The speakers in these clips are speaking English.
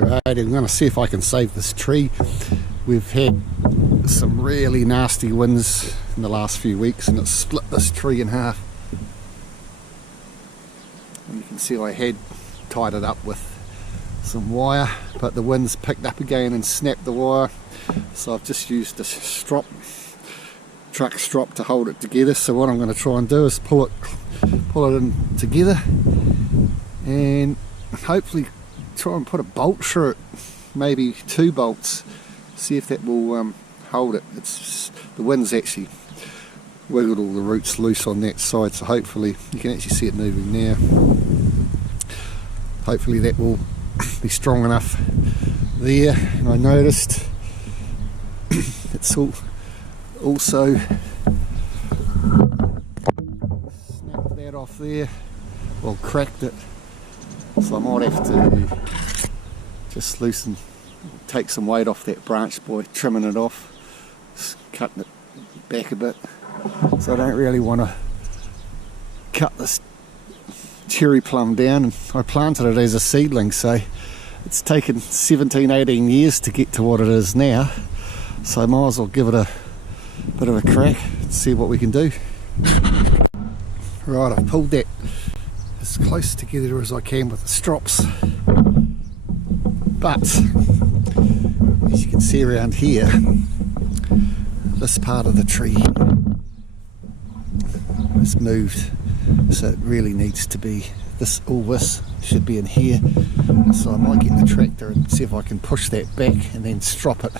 Right, I'm going to see if I can save this tree. We've had some really nasty winds in the last few weeks and it's split this tree in half. And you can see I had tied it up with some wire, but the winds picked up again and snapped the wire. So I've just used this truck strop to hold it together. So what I'm going to try and do is pull it in together and hopefully try and put a bolt through it, maybe 2 bolts, see if that will hold it. The wind's actually wiggled all the roots loose on that side, so hopefully you can actually see it moving now. Hopefully that will be strong enough there. And I noticed it's also snapped that off there, well, cracked it, so I might have to just take some weight off that branch by trimming it off, just cutting it back a bit. So I don't really want to cut this cherry plum down, and I planted it as a seedling, so it's taken 17-18 years to get to what it is now, so I might as well give it a bit of a crack and see what we can do. Right, I've pulled that as close together as I can with the strops, but as you can see around here, this part of the tree has moved, so it really needs to be all this should be in here. So I might get the tractor and see if I can push that back and then strop it,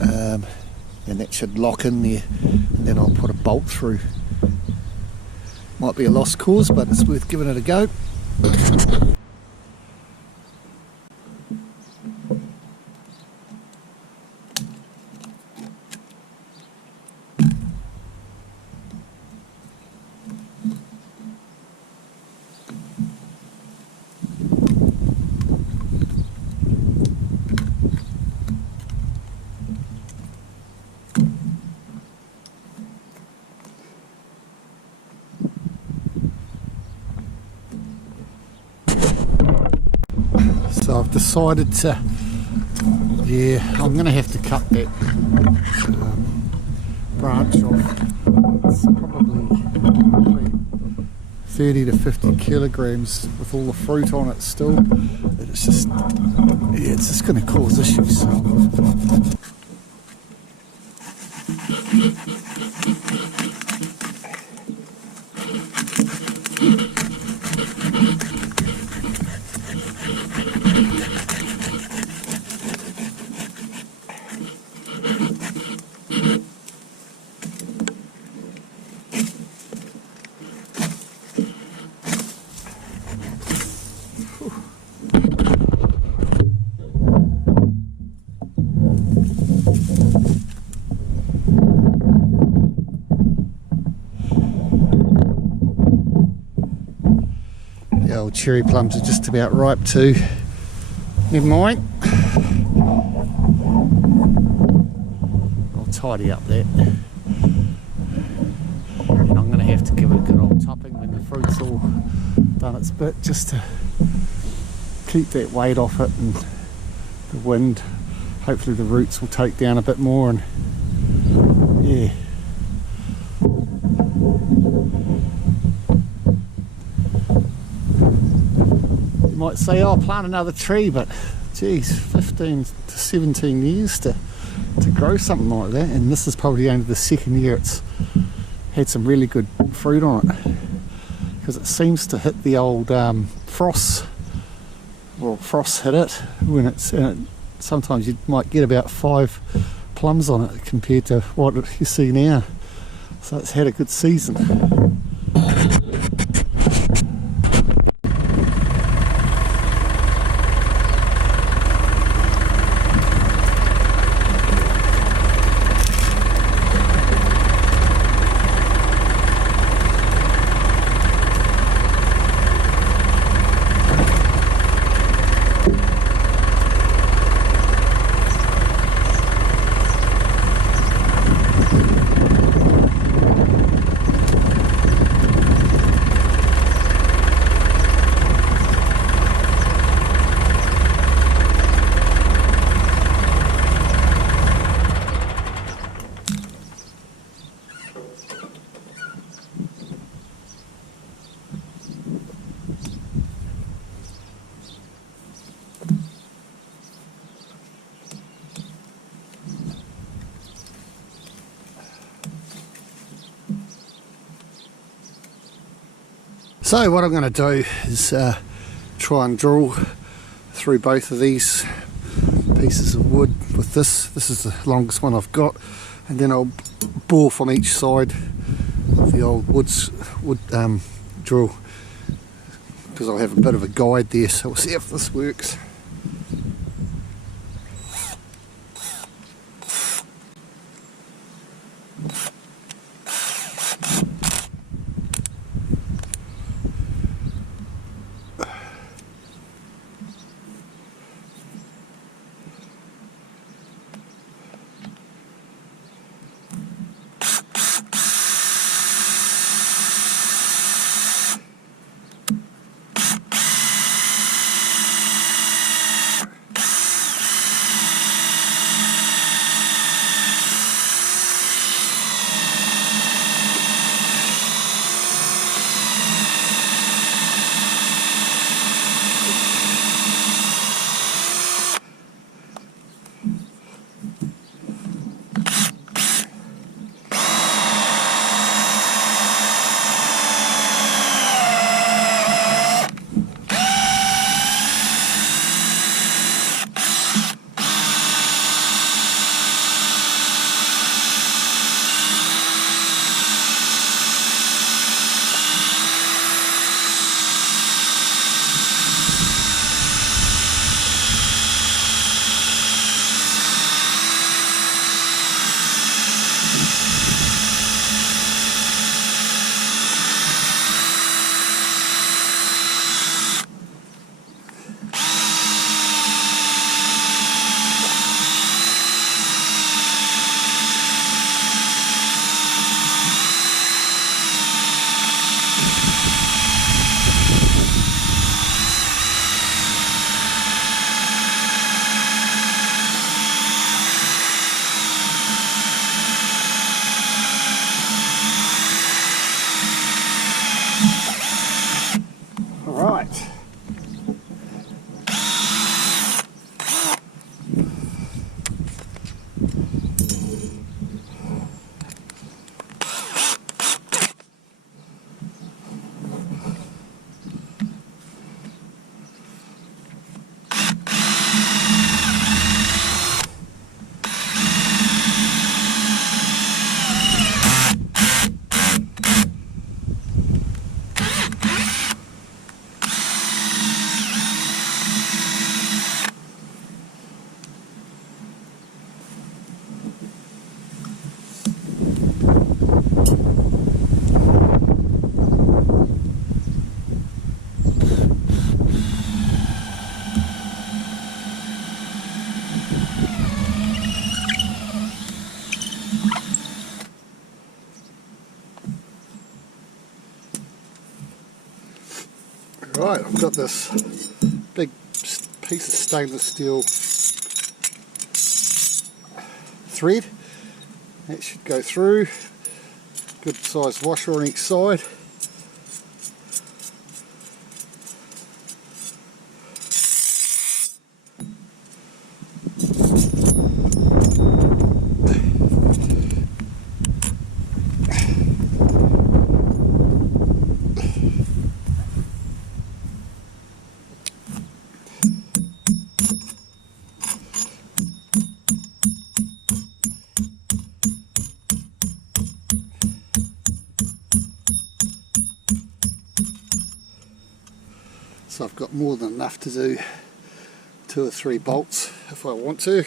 and that should lock in there, and then I'll put a bolt through. Might be a lost cause, but it's worth giving it a go. So I've decided to, I'm going to have to cut that branch off. It's probably 30 to 50 kilograms with all the fruit on it still. It's just, it's just going to cause issues. So. The old cherry plums are just about ripe too. Never mind. I'll tidy up that. And I'm going to have to give it a good old topping when the fruit's all done its bit, just to keep that weight off it and the wind. Hopefully the roots will take down a bit more, and yeah. You might say, oh, plant another tree, but geez, 15 to 17 years to grow something like that, and this is probably only the second year it's had some really good fruit on it, because it seems to hit the old frost. Well, frost hit it when it's in it. Sometimes you might get about 5 plums on it compared to what you see now, so it's had a good season. So what I'm going to do is try and drill through both of these pieces of wood with this. This is the longest one I've got, and then I'll bore from each side of the old wood drill, because I'll have a bit of a guide there, so we'll see if this works. Right. Right, I've got this big piece of stainless steel thread. That should go through. Good sized washer on each side. So I've got more than enough to do 2 or 3 bolts if I want to.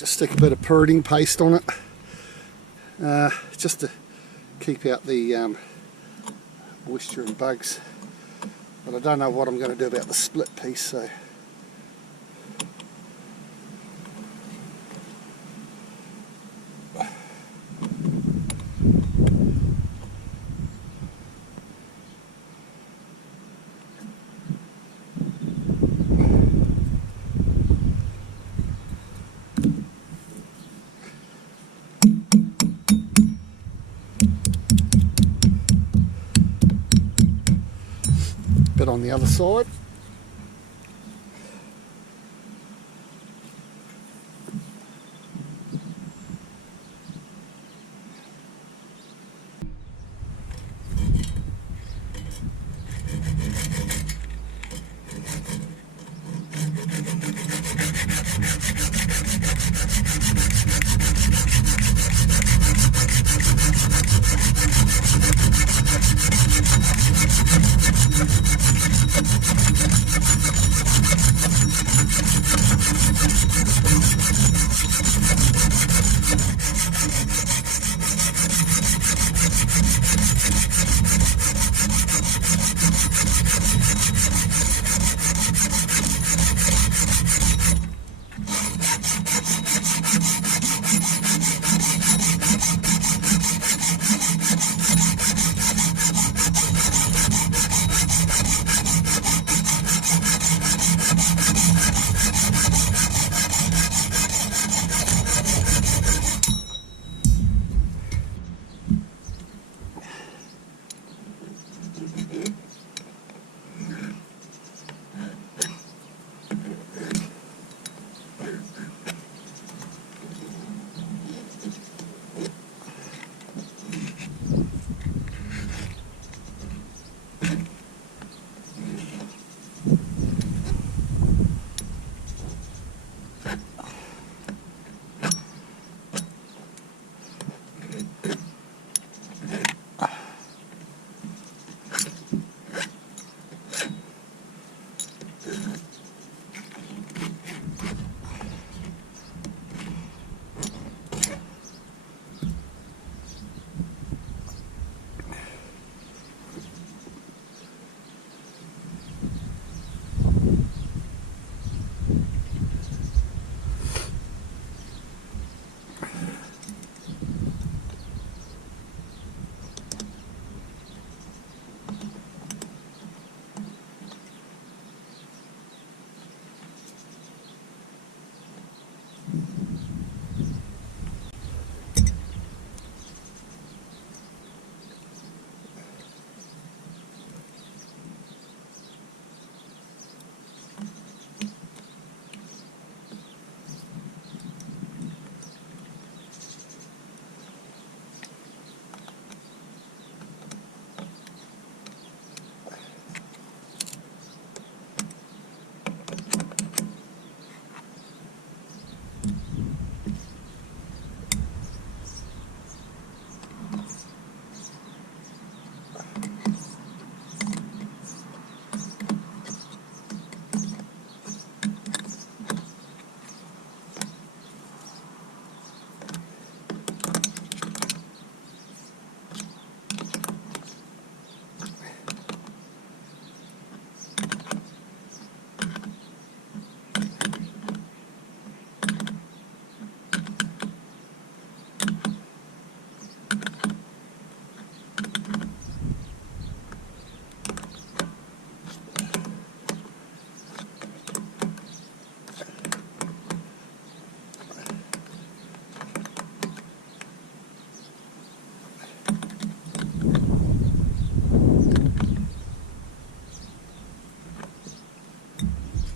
just stick a bit of purring paste on it, just to keep out the moisture and bugs. But I don't know what I'm going to do about the split piece, so bit on the other side.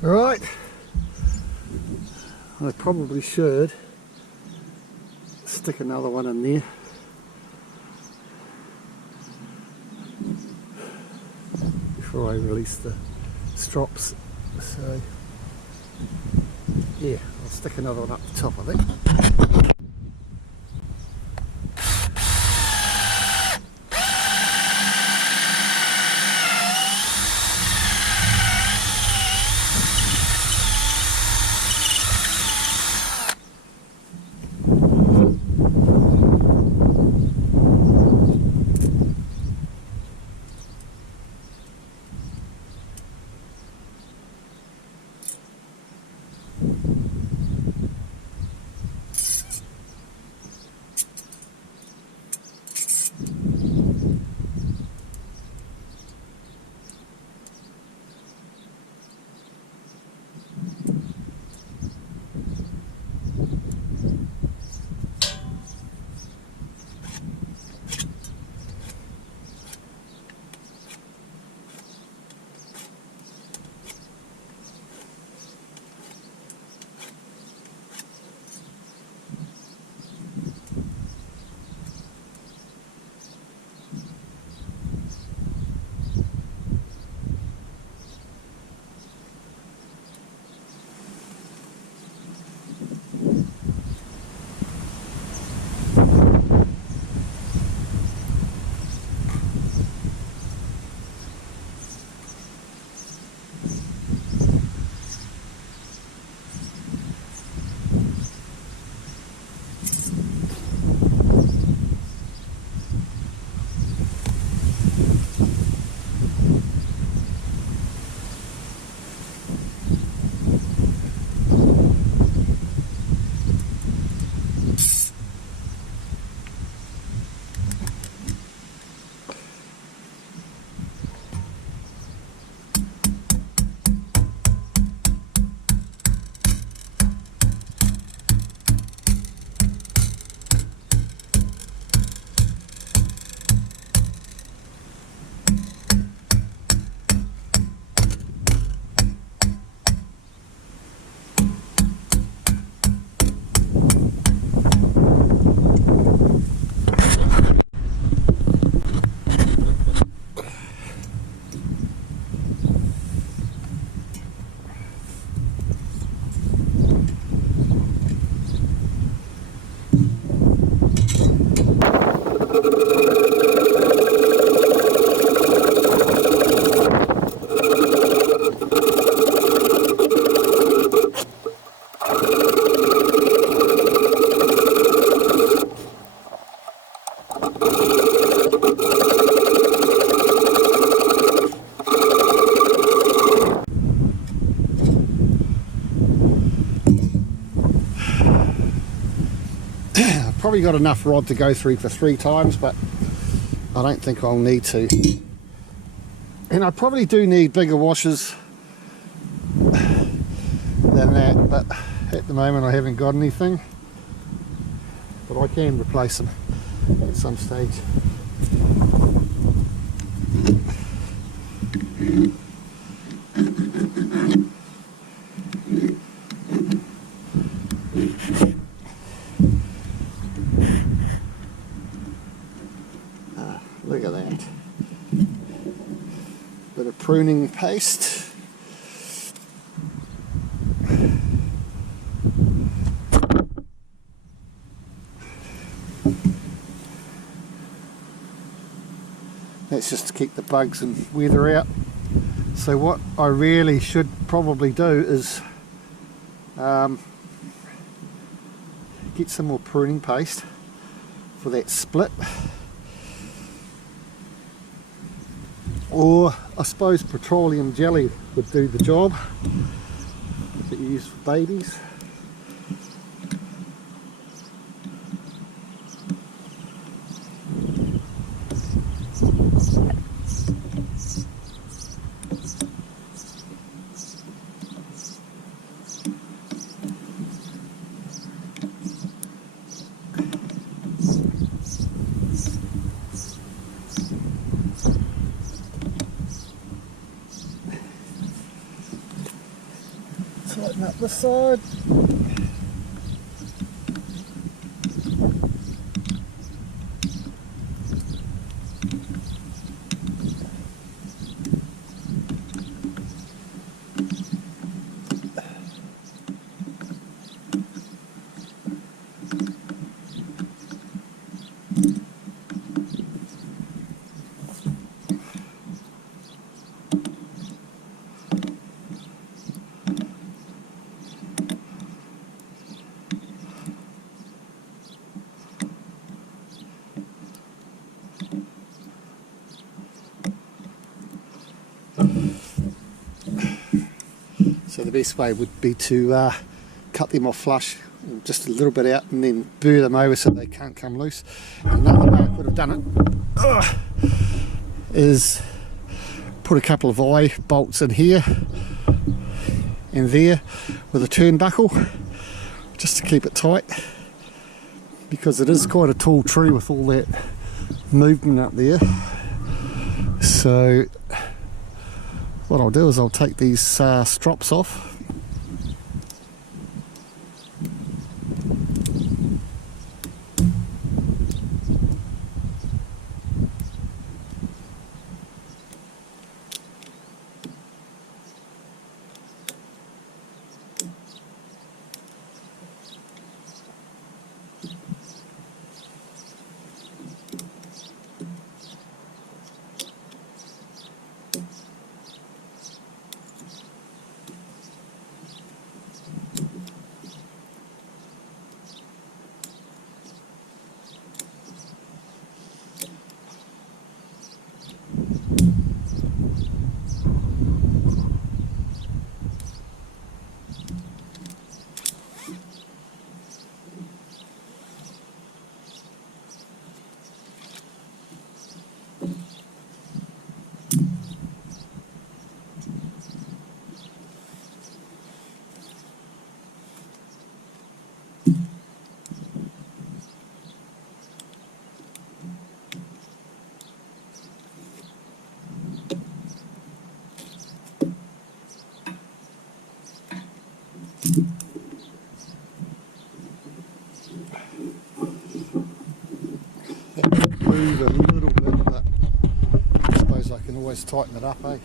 Right, I probably should stick another one in there. Before I release the strops, so yeah, I'll stick another one up the top, I think. I've probably got enough rod to go through for 3 times, but I don't think I'll need to. And I probably do need bigger washers than that, but at the moment I haven't got anything. But I can replace them at some stage. Look at that. Bit of pruning paste. That's just to keep the bugs and weather out. So what I really should probably do is get some more pruning paste for that split. Or I suppose petroleum jelly would do the job that you use for babies. Tighten up the side. So the best way would be to cut them off flush, just a little bit out, and then burr them over so they can't come loose. Another way I could have done it is put a couple of eye bolts in here and there with a turnbuckle, just to keep it tight, because it is quite a tall tree with all that movement up there. So what I'll do is I'll take these strops off. Move a little bit, but I suppose I can always tighten it up, eh?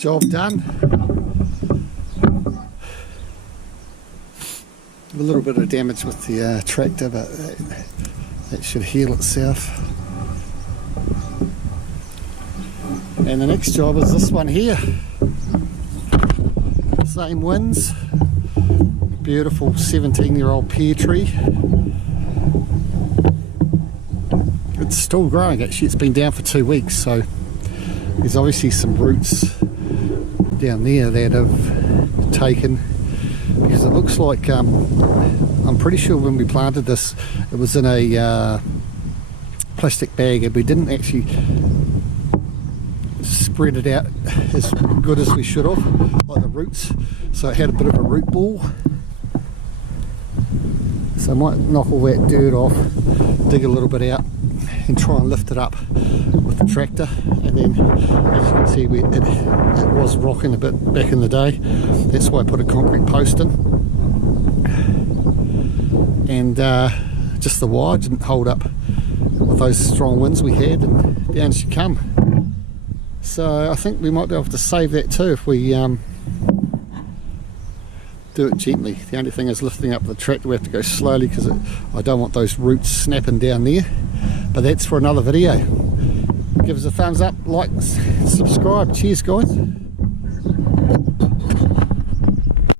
job done. A little bit of damage with the tractor, but that should heal itself. And the next job is this one here. Same winds. Beautiful 17-year-old pear tree. It's still growing actually, it's been down for 2 weeks, so there's obviously some roots down there that have taken, because it looks like, I'm pretty sure when we planted this it was in a plastic bag and we didn't actually spread it out as good as we should have, like the roots, so it had a bit of a root ball. So I might knock all that dirt off, dig a little bit out and try and lift it up with the tractor, and then as you can see it was rocking a bit back in the day. That's why I put a concrete post in, and just the wire didn't hold up with those strong winds we had, and down she come. So I think we might be able to save that too if we do it gently. The only thing is lifting up the tractor, we have to go slowly because I don't want those roots snapping down there. But that's for another video. Give us a thumbs up, like, subscribe. Cheers guys.